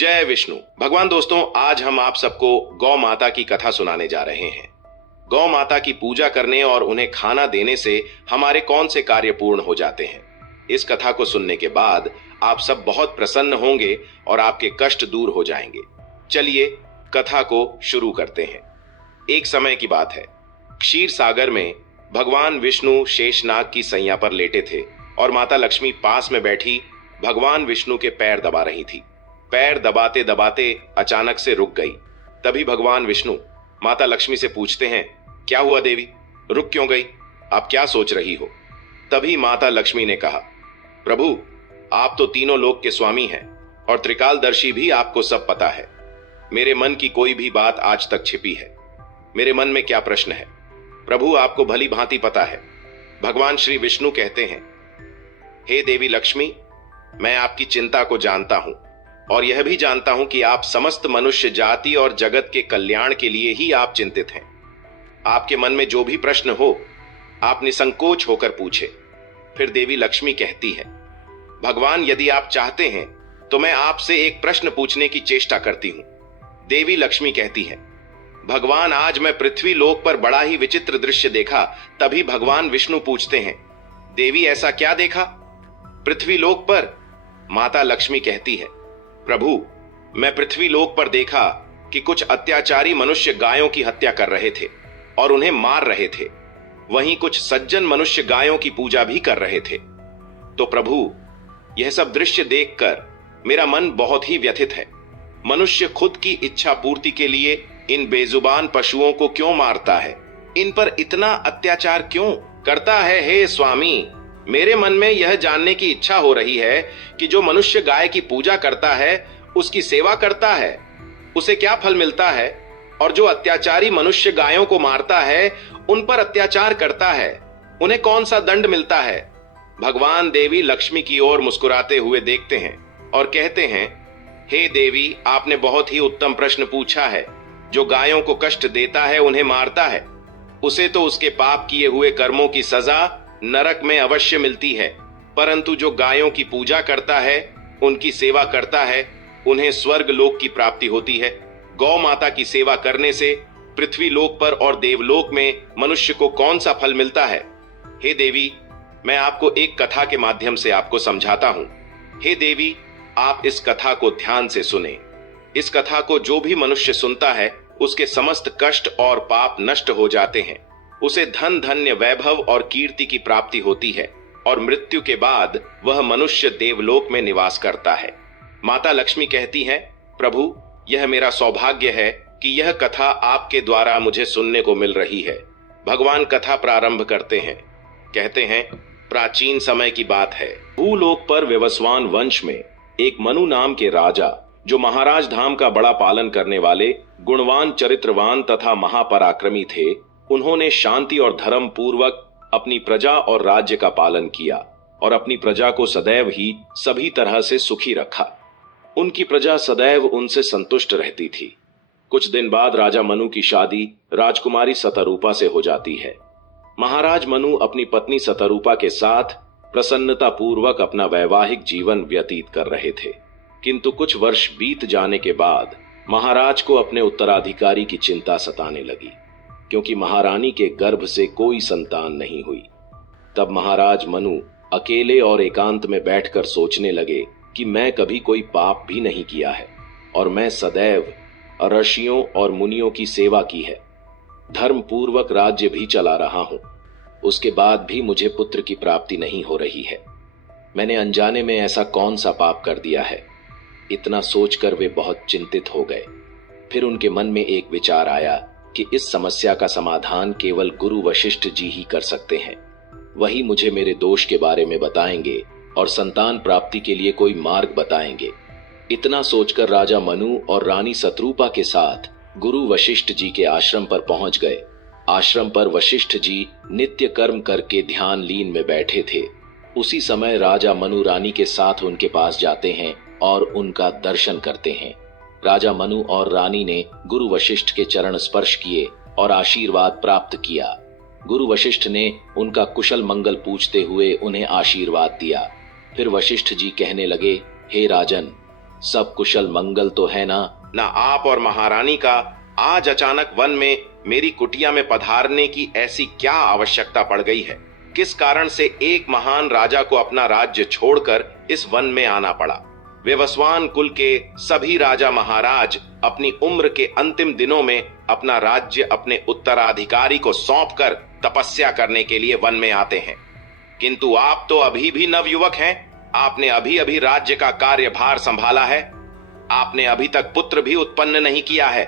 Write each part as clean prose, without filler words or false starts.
जय विष्णु भगवान। दोस्तों, आज हम आप सबको गौ माता की कथा सुनाने जा रहे हैं। गौ माता की पूजा करने और उन्हें खाना देने से हमारे कौन से कार्य पूर्ण हो जाते हैं। इस कथा को सुनने के बाद आप सब बहुत प्रसन्न होंगे और आपके कष्ट दूर हो जाएंगे। चलिए कथा को शुरू करते हैं। एक समय की बात है, क्षीर सागर में भगवान विष्णु शेषनाग की सैया पर लेटे थे और माता लक्ष्मी पास में बैठी भगवान विष्णु के पैर दबा रही थी। पैर दबाते दबाते अचानक से रुक गई। तभी भगवान विष्णु माता लक्ष्मी से पूछते हैं, क्या हुआ देवी, रुक क्यों गई? आप क्या सोच रही हो? तभी माता लक्ष्मी ने कहा, प्रभु, आप तो तीनों लोक के स्वामी हैं और त्रिकालदर्शी भी, आपको सब पता है। मेरे मन की कोई भी बात आज तक छिपी है। मेरे मन में क्या प्रश्न है, प्रभु आपको भली भांति पता है। भगवान श्री विष्णु कहते हैं, हे देवी लक्ष्मी, मैं आपकी चिंता को जानता हूं और यह भी जानता हूं कि आप समस्त मनुष्य जाति और जगत के कल्याण के लिए ही आप चिंतित हैं। आपके मन में जो भी प्रश्न हो, आप निसंकोच होकर पूछे। फिर देवी लक्ष्मी कहती है, भगवान यदि आप चाहते हैं तो मैं आपसे एक प्रश्न पूछने की चेष्टा करती हूं। देवी लक्ष्मी कहती है, भगवान आज मैं पृथ्वी लोक पर बड़ा ही विचित्र दृश्य देखा। तभी भगवान विष्णु पूछते हैं, देवी ऐसा क्या देखा पृथ्वी लोक पर? माता लक्ष्मी कहती है, प्रभु, मैं पृथ्वी लोक पर देखा कि कुछ अत्याचारी मनुष्य गायों की हत्या कर रहे थे और उन्हें मार रहे थे। वहीं कुछ सज्जन मनुष्य गायों की पूजा भी कर रहे थे। तो प्रभु, यह सब दृश्य देखकर मेरा मन बहुत ही व्यथित है। मनुष्य खुद की इच्छा पूर्ति के लिए इन बेजुबान पशुओं को क्यों मारता है? इन पर इतना अत्याचार क्यों करता है? हे स्वामी, मेरे मन में यह जानने की इच्छा हो रही है कि जो मनुष्य गाय की पूजा करता है, उसकी सेवा करता है, उसे क्या फल मिलता है? और जो अत्याचारी मनुष्य गायों को मारता है, उन पर अत्याचार करता है, उन्हें कौन सा दंड मिलता है? भगवान देवी लक्ष्मी की ओर मुस्कुराते हुए देखते हैं और कहते हैं, हे देवी, आपने बहुत ही उत्तम प्रश्न पूछा है। जो गायों को कष्ट देता है, उन्हें मारता है, उसे तो उसके पाप किए हुए कर्मों की सजा नरक में अवश्य मिलती है। परंतु जो गायों की पूजा करता है, उनकी सेवा करता है, उन्हें स्वर्ग लोक की प्राप्ति होती है। गौ माता की सेवा करने से पृथ्वी लोक पर और देवलोक में मनुष्य को कौन सा फल मिलता है? हे देवी, मैं आपको एक कथा के माध्यम से आपको समझाता हूं। हे देवी, आप इस कथा को ध्यान से सुने। इस कथा को जो भी मनुष्य सुनता है, उसके समस्त कष्ट और पाप नष्ट हो जाते हैं। उसे धन धन्य वैभव और कीर्ति की प्राप्ति होती है और मृत्यु के बाद वह मनुष्य देवलोक में निवास करता है। माता लक्ष्मी कहती हैं, प्रभु, यह मेरा सौभाग्य है कि यह कथा आपके द्वारा मुझे सुनने को मिल रही है। भगवान कथा प्रारंभ करते हैं। कहते हैं, प्राचीन समय की बात है। भूलोक पर व्यवस्वान वंश में एक मनु नाम के राजा, जो महाराज धाम का बड़ा पालन करने वाले गुणवान, चरित्रवान तथा महापराक्रमी थे, उन्होंने शांति और धर्म पूर्वक अपनी प्रजा और राज्य का पालन किया और अपनी प्रजा को सदैव ही सभी तरह से सुखी रखा। उनकी प्रजा सदैव उनसे संतुष्ट रहती थी। कुछ दिन बाद राजा मनु की शादी राजकुमारी सतरूपा से हो जाती है। महाराज मनु अपनी पत्नी सतरूपा के साथ प्रसन्नता पूर्वक अपना वैवाहिक जीवन व्यतीत कर रहे थे। किंतु कुछ वर्ष बीत जाने के बाद महाराज को अपने उत्तराधिकारी की चिंता सताने लगी, क्योंकि महारानी के गर्भ से कोई संतान नहीं हुई। तब महाराज मनु अकेले और एकांत में बैठकर सोचने लगे कि मैं कभी कोई पाप भी नहीं किया है और मैं सदैव ऋषियों और मुनियों की सेवा की है, धर्म पूर्वक राज्य भी चला रहा हूं। उसके बाद भी मुझे पुत्र की प्राप्ति नहीं हो रही है। मैंने अनजाने में ऐसा कौन सा पाप कर दिया है? इतना सोचकर वे बहुत चिंतित हो गए। फिर उनके मन में एक विचार आया कि इस समस्या का समाधान केवल गुरु वशिष्ठ जी ही कर सकते हैं। वही मुझे मेरे दोष के बारे में बताएंगे और संतान प्राप्ति के लिए कोई मार्ग बताएंगे। इतना सोचकर राजा मनु और रानी सतरूपा के साथ गुरु वशिष्ठ जी के आश्रम पर पहुंच गए। आश्रम पर वशिष्ठ जी नित्य कर्म करके ध्यान लीन में बैठे थे। उसी समय राजा मनु रानी के साथ उनके पास जाते हैं और उनका दर्शन करते हैं। राजा मनु और रानी ने गुरु वशिष्ठ के चरण स्पर्श किए और आशीर्वाद प्राप्त किया। गुरु वशिष्ठ ने उनका कुशल मंगल पूछते हुए उन्हें आशीर्वाद दिया। फिर वशिष्ठ जी कहने लगे, हे राजन, सब कुशल मंगल तो है ना? ना आप और महारानी का आज अचानक वन में मेरी कुटिया में पधारने की ऐसी क्या आवश्यकता पड़ गई है? किस कारण से एक महान राजा को अपना राज्य छोड़कर इस वन में आना पड़ा? विवस्वान कुल के सभी राजा महाराज अपनी उम्र के अंतिम दिनों में अपना राज्य अपने उत्तराधिकारी को सौंपकर तपस्या करने के लिए वन में आते हैं, किंतु आप तो अभी भी नवयुवक हैं। आपने अभी अभी राज्य का कार्यभार संभाला है, आपने अभी तक पुत्र भी उत्पन्न नहीं किया है,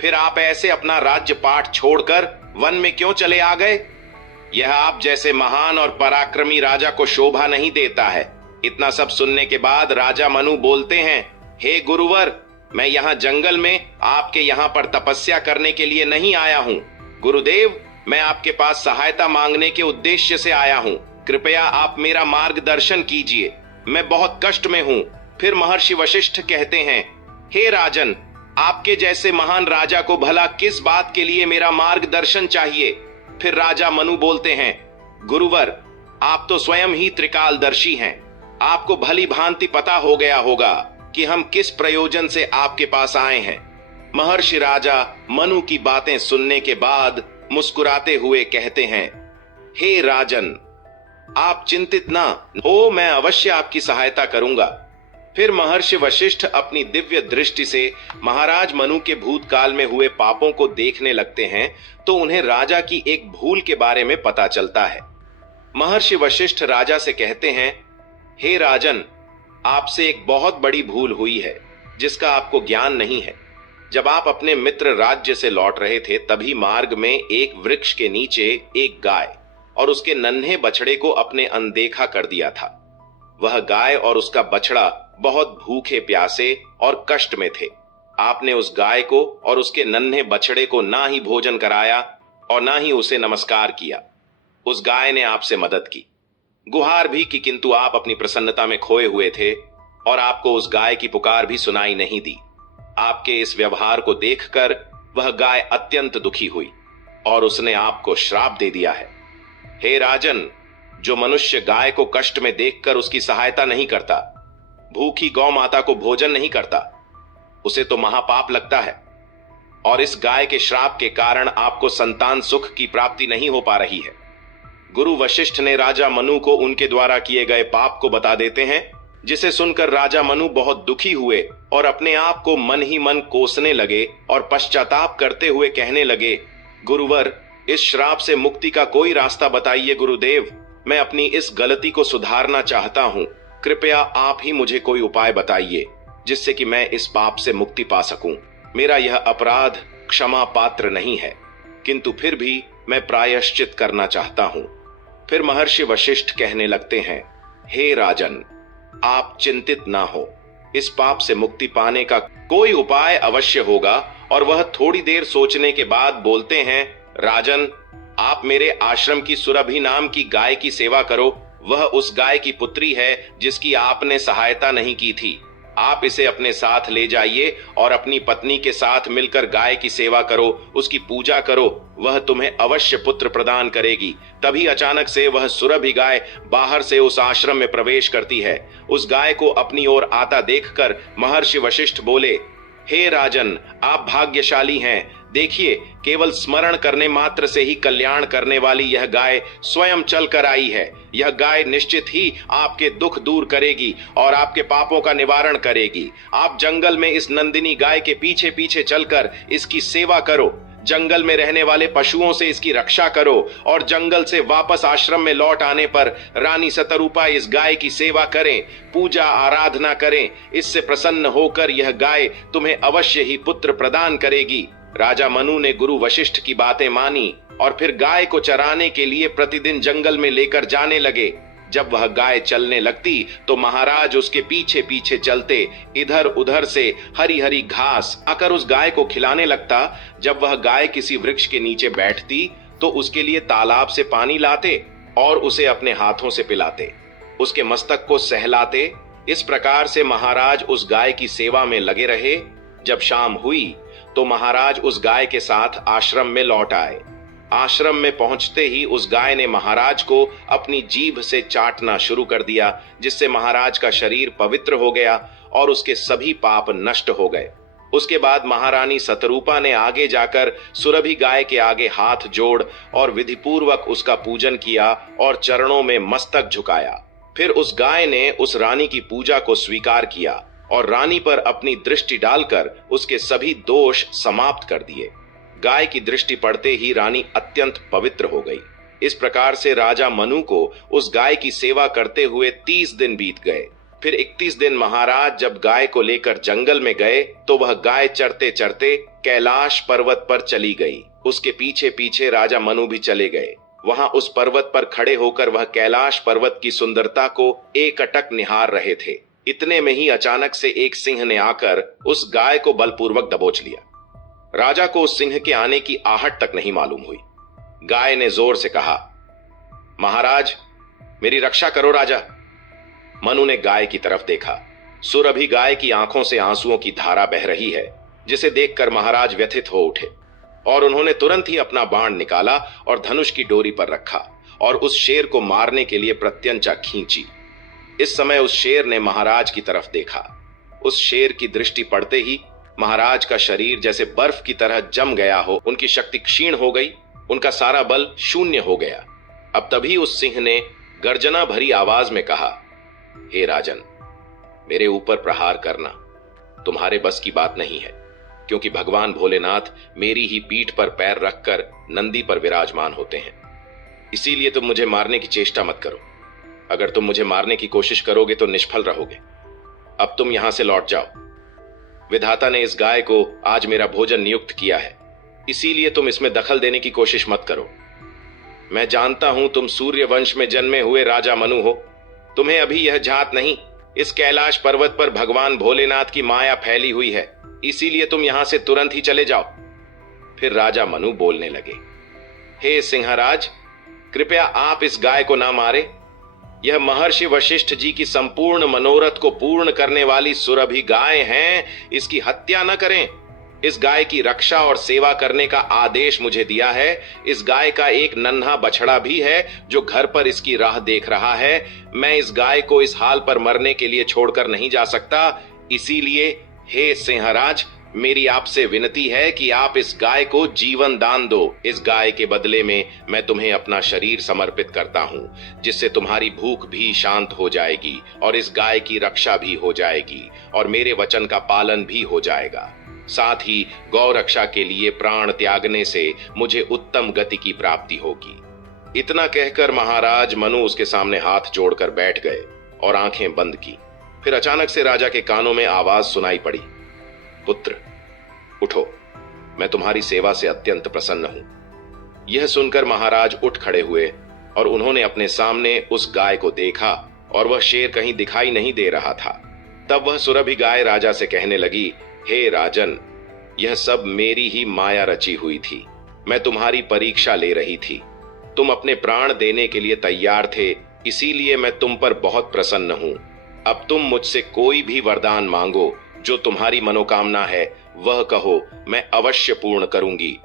फिर आप ऐसे अपना राज्य पाठ छोड़कर वन में क्यों चले आ गए? यह आप जैसे महान और पराक्रमी राजा को शोभा नहीं देता है। इतना सब सुनने के बाद राजा मनु बोलते हैं, हे गुरुवर, मैं यहाँ जंगल में आपके यहाँ पर तपस्या करने के लिए नहीं आया हूँ। गुरुदेव, मैं आपके पास सहायता मांगने के उद्देश्य से आया हूँ। कृपया आप मेरा मार्गदर्शन कीजिए, मैं बहुत कष्ट में हूँ। फिर महर्षि वशिष्ठ कहते हैं, हे राजन, आपके जैसे महान राजा को भला किस बात के लिए मेरा मार्गदर्शन चाहिए? फिर राजा मनु बोलते हैं, गुरुवर, आप तो स्वयं ही त्रिकालदर्शी हैं, आपको भली भांति पता हो गया होगा कि हम किस प्रयोजन से आपके पास आए हैं। महर्षि राजा मनु की बातें सुनने के बाद मुस्कुराते हुए कहते हैं, हे राजन, आप चिंतित ना हो, मैं अवश्य आपकी सहायता करूंगा। फिर महर्षि वशिष्ठ अपनी दिव्य दृष्टि से महाराज मनु के भूतकाल में हुए पापों को देखने लगते हैं तो उन्हें राजा की एक भूल के बारे में पता चलता है। महर्षि वशिष्ठ राजा से कहते हैं, हे राजन, आपसे एक बहुत बड़ी भूल हुई है जिसका आपको ज्ञान नहीं है। जब आप अपने मित्र राज्य से लौट रहे थे तभी मार्ग में एक वृक्ष के नीचे एक गाय और उसके नन्हे बछड़े को अपने अनदेखा कर दिया था। वह गाय और उसका बछड़ा बहुत भूखे प्यासे और कष्ट में थे। आपने उस गाय को और उसके नन्हे बछड़े को ना ही भोजन कराया और ना ही उसे नमस्कार किया। उस गाय ने आपसे मदद की, गुहार भी की, किंतु आप अपनी प्रसन्नता में खोए हुए थे और आपको उस गाय की पुकार भी सुनाई नहीं दी। आपके इस व्यवहार को देखकर वह गाय अत्यंत दुखी हुई और उसने आपको श्राप दे दिया है। हे राजन, जो मनुष्य गाय को कष्ट में देखकर उसकी सहायता नहीं करता, भूखी गौ माता को भोजन नहीं करता, उसे तो महापाप लगता है। और इस गाय के श्राप के कारण आपको संतान सुख की प्राप्ति नहीं हो पा रही है। गुरु वशिष्ठ ने राजा मनु को उनके द्वारा किए गए पाप को बता देते हैं, जिसे सुनकर राजा मनु बहुत दुखी हुए और अपने आप को मन ही मन कोसने लगे और पश्चाताप करते हुए कहने लगे, गुरुवर, इस श्राप से मुक्ति का कोई रास्ता बताइए गुरुदेव। मैं अपनी इस गलती को सुधारना चाहता हूँ, कृपया आप ही मुझे कोई उपाय बताइए जिससे कि मैं इस पाप से मुक्ति पा सकूं। मेरा यह अपराध क्षमा पात्र नहीं है, किंतु फिर भी मैं प्रायश्चित करना चाहता हूं। फिर महर्षि वशिष्ठ कहने लगते हैं, हे राजन, आप चिंतित ना हो, इस पाप से मुक्ति पाने का कोई उपाय अवश्य होगा। और वह थोड़ी देर सोचने के बाद बोलते हैं, राजन, आप मेरे आश्रम की सुरभि नाम की गाय की सेवा करो। वह उस गाय की पुत्री है जिसकी आपने सहायता नहीं की थी। आप इसे अपने साथ ले जाइए और अपनी पत्नी के साथ मिलकर गाय की सेवा करो, उसकी पूजा करो, वह तुम्हें अवश्य पुत्र प्रदान करेगी। तभी अचानक से वह सुरभि गाय बाहर से उस आश्रम में प्रवेश करती है। उस गाय को अपनी ओर आता देखकर महर्षि वशिष्ठ बोले, हे राजन, आप भाग्यशाली हैं। देखिए, केवल स्मरण करने मात्र से ही कल्याण करने वाली यह गाय स्वयं चल कर आई है। यह गाय निश्चित ही आपके दुख दूर करेगी और आपके पापों का निवारण करेगी। आप जंगल में इस नंदिनी गाय के पीछे पीछे चलकर इसकी सेवा करो, जंगल में रहने वाले पशुओं से इसकी रक्षा करो और जंगल से वापस आश्रम में लौट आने पर रानी सतरूपा इस गाय की सेवा करें, पूजा आराधना करें। इससे प्रसन्न होकर यह गाय तुम्हें अवश्य ही पुत्र प्रदान करेगी। राजा मनु ने गुरु वशिष्ठ की बातें मानी और फिर गाय को चराने के लिए प्रतिदिन जंगल में लेकर जाने लगे। जब वह गाय चलने लगती तो महाराज उसके पीछे पीछे चलते, इधर उधर से हरी हरी घास आकर उस गाय को खिलाने लगता। जब वह गाय किसी वृक्ष के नीचे बैठती तो उसके लिए तालाब से पानी लाते और उसे अपने हाथों से पिलाते, उसके मस्तक को सहलाते। इस प्रकार से महाराज उस गाय की सेवा में लगे रहे। जब शाम हुई तो महाराज उस गाय के साथ आश्रम में लौट आए। आश्रम में पहुंचते ही उस गाय ने महाराज को अपनी जीभ से चाटना शुरू कर दिया, जिससे महाराज का शरीर पवित्र हो गया और उसके सभी पाप नष्ट हो गए। उसके बाद महारानी सतरूपा ने आगे जाकर सुरभि गाय के आगे हाथ जोड़ और विधिपूर्वक उसका पूजन किया और चरणों में मस्तक झुकाया। फिर उस गाय ने उस रानी की पूजा को स्वीकार किया और रानी पर अपनी दृष्टि डालकर उसके सभी दोष समाप्त कर दिए। गाय की दृष्टि पड़ते ही रानी अत्यंत पवित्र हो गई। इस प्रकार से राजा मनु को उस गाय की सेवा करते हुए 30 दिन बीत गए। फिर 31 दिन महाराज जब गाय को लेकर जंगल में गए तो वह गाय चरते चरते कैलाश पर्वत पर चली गई। उसके पीछे पीछे राजा मनु भी चले गए। वहां उस पर्वत पर खड़े होकर वह कैलाश पर्वत की सुंदरता को एकटक निहार रहे थे। इतने में ही अचानक से एक सिंह ने आकर उस गाय को बलपूर्वक दबोच लिया। राजा को उस सिंह के आने की आहट तक नहीं मालूम हुई। गाय ने जोर से कहा, महाराज मेरी रक्षा करो राजा। मनु ने गाय की तरफ देखा। सुरभि गाय की आंखों से आंसुओं की धारा बह रही है, जिसे देखकर महाराज व्यथित हो उठे और उन्होंने तुरंत ही अपना बाण निकाला और धनुष की डोरी पर रखा और उस शेर को मारने के लिए प्रत्यंचा खींची। इस समय उस शेर ने महाराज की तरफ देखा। उस शेर की दृष्टि पड़ते ही महाराज का शरीर जैसे बर्फ की तरह जम गया हो, उनकी शक्ति क्षीण हो गई, उनका सारा बल शून्य हो गया। अब तभी उस सिंह ने गर्जना भरी आवाज में कहा, हे राजन, मेरे ऊपर प्रहार करना तुम्हारे बस की बात नहीं है, क्योंकि भगवान भोलेनाथ मेरी ही पीठ पर पैर रखकर नंदी पर विराजमान होते हैं। इसीलिए तुम मुझे मारने की चेष्टा मत करो। अगर तुम मुझे मारने की कोशिश करोगे तो निष्फल रहोगे। अब तुम यहां से लौट जाओ। विधाता ने इस गाय को आज मेरा भोजन नियुक्त किया है, इसीलिए तुम इसमें दखल देने की कोशिश मत करो। मैं जानता हूं तुम सूर्य वंश में जन्मे हुए राजा मनु हो। तुम्हें अभी यह जात नहीं, इस कैलाश पर्वत पर भगवान भोलेनाथ की माया फैली हुई है, इसीलिए तुम यहां से तुरंत ही चले जाओ। फिर राजा मनु बोलने लगे, हे सिंहराज, कृपया आप इस गाय को ना मारे। यह महर्षि वशिष्ठ जी की संपूर्ण मनोरथ को पूर्ण करने वाली सुरभि गाय हैं, इसकी हत्या न करें। इस गाय की रक्षा और सेवा करने का आदेश मुझे दिया है। इस गाय का एक नन्हा बछड़ा भी है जो घर पर इसकी राह देख रहा है। मैं इस गाय को इस हाल पर मरने के लिए छोड़कर नहीं जा सकता। इसीलिए हे सिंहराज, मेरी आपसे विनती है कि आप इस गाय को जीवन दान दो। इस गाय के बदले में मैं तुम्हें अपना शरीर समर्पित करता हूं, जिससे तुम्हारी भूख भी शांत हो जाएगी और इस गाय की रक्षा भी हो जाएगी और मेरे वचन का पालन भी हो जाएगा। साथ ही गौ रक्षा के लिए प्राण त्यागने से मुझे उत्तम गति की प्राप्ति होगी। इतना कहकर महाराज मनु उसके सामने हाथ जोड़कर बैठ गए और आंखें बंद की। फिर अचानक से राजा के कानों में आवाज सुनाई पड़ी, पुत्र उठो, मैं तुम्हारी सेवा से अत्यंत प्रसन्न हूं। यह सुनकर महाराज उठ खड़े हुए और उन्होंने अपने सामने उस गाय को देखा और वह शेर कहीं दिखाई नहीं दे रहा था। तब वह सुरभि गाय राजा से कहने लगी, हे राजन, यह सब मेरी ही माया रची हुई थी। मैं तुम्हारी परीक्षा ले रही थी। तुम अपने प्राण देने के लिए तैयार थे, इसीलिए मैं तुम पर बहुत प्रसन्न हूं। अब तुम मुझसे कोई भी वरदान मांगो, जो तुम्हारी मनोकामना है वह कहो, मैं अवश्य पूर्ण करूंगी।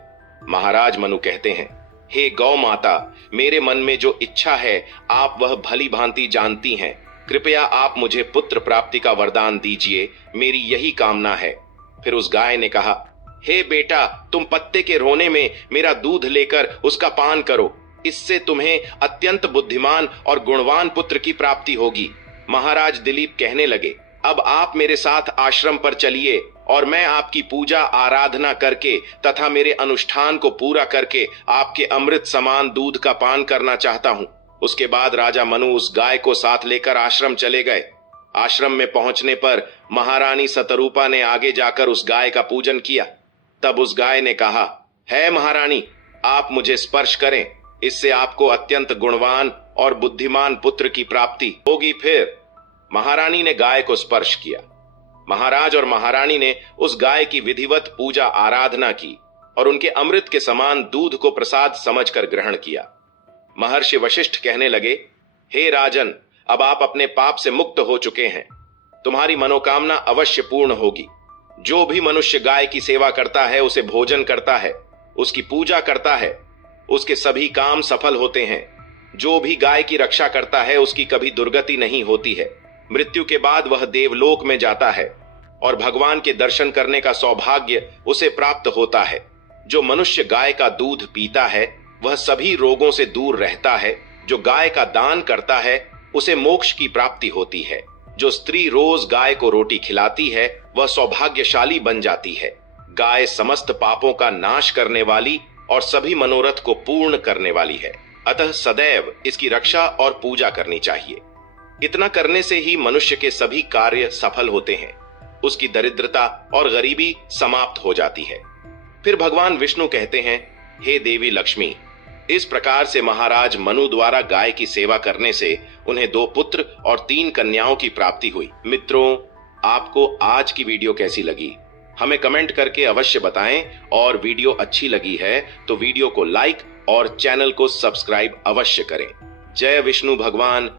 महाराज मनु कहते हैं, हे गौ माता, मेरे मन में जो इच्छा है आप वह भली भांति जानती हैं। कृपया आप मुझे पुत्र प्राप्ति का वरदान दीजिए, मेरी यही कामना है। फिर उस गाय ने कहा, हे बेटा, तुम पत्ते के रोने में मेरा दूध लेकर उसका पान करो। इससे तुम्हें अत्यंत बुद्धिमान और गुणवान पुत्र की प्राप्ति होगी। महाराज दिलीप कहने लगे, अब आप मेरे साथ आश्रम पर चलिए और मैं आपकी पूजा आराधना करके तथा मेरे अनुष्ठान को पूरा करके आपके अमृत समान दूध का पान करना चाहता हूं। उसके बाद राजा मनु उस गाय को साथ लेकर आश्रम चले गए। आश्रम में पहुंचने पर महारानी सतरूपा ने आगे जाकर उस गाय का पूजन किया। तब उस गाय ने कहा, है महारानी, आप मुझे स्पर्श करें, इससे आपको अत्यंत गुणवान और बुद्धिमान पुत्र की प्राप्ति होगी। फिर महारानी ने गाय को स्पर्श किया। महाराज और महारानी ने उस गाय की विधिवत पूजा आराधना की और उनके अमृत के समान दूध को प्रसाद समझकर ग्रहण किया। महर्षि वशिष्ठ कहने लगे, हे राजन, अब आप अपने पाप से मुक्त हो चुके हैं। तुम्हारी मनोकामना अवश्य पूर्ण होगी। जो भी मनुष्य गाय की सेवा करता है, उसे भोजन करता है, उसकी पूजा करता है, उसके सभी काम सफल होते हैं। जो भी गाय की रक्षा करता है, उसकी कभी दुर्गति नहीं होती है। मृत्यु के बाद वह देवलोक में जाता है और भगवान के दर्शन करने का सौभाग्य उसे प्राप्त होता है। जो मनुष्य गाय का दूध पीता है वह सभी रोगों से दूर रहता है। जो गाय का दान करता है उसे मोक्ष की प्राप्ति होती है। जो स्त्री रोज गाय को रोटी खिलाती है वह सौभाग्यशाली बन जाती है। गाय समस्त पापों का नाश करने वाली और सभी मनोरथ को पूर्ण करने वाली है, अतः सदैव इसकी रक्षा और पूजा करनी चाहिए। इतना करने से ही मनुष्य के सभी कार्य सफल होते हैं, उसकी दरिद्रता और गरीबी समाप्त हो जाती है। फिर भगवान विष्णु कहते हैं, हे देवी लक्ष्मी, इस प्रकार से महाराज मनु द्वारा गाय की सेवा करने से उन्हें 2 पुत्र और 3 कन्याओं की प्राप्ति हुई। मित्रों, आपको आज की वीडियो कैसी लगी हमें कमेंट करके अवश्य बताएं, और वीडियो अच्छी लगी है तो वीडियो को लाइक और चैनल को सब्सक्राइब अवश्य करें। जय विष्णु भगवान।